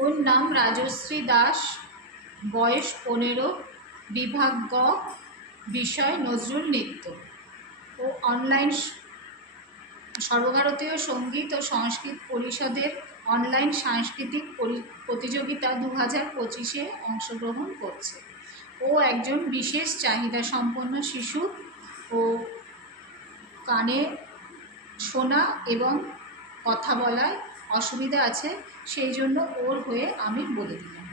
ওর নাম রাজশ্রী দাস, বয়স 15, বিভাগ গ, বিষয় নজরুল নৃত্য। ও অনলাইন সর্বভারতীয় সঙ্গীত ও সংস্কৃত পরিষদের অনলাইন সাংস্কৃতিক প্রতিযোগিতা 2025-এ অংশগ্রহণ করছে। ও একজন বিশেষ চাহিদা সম্পন্ন শিশু ও কানে শোনা এবং কথা বলায় অসুবিধা আছে, সেই জন্য ওর হয়ে আমি বলে দিলাম।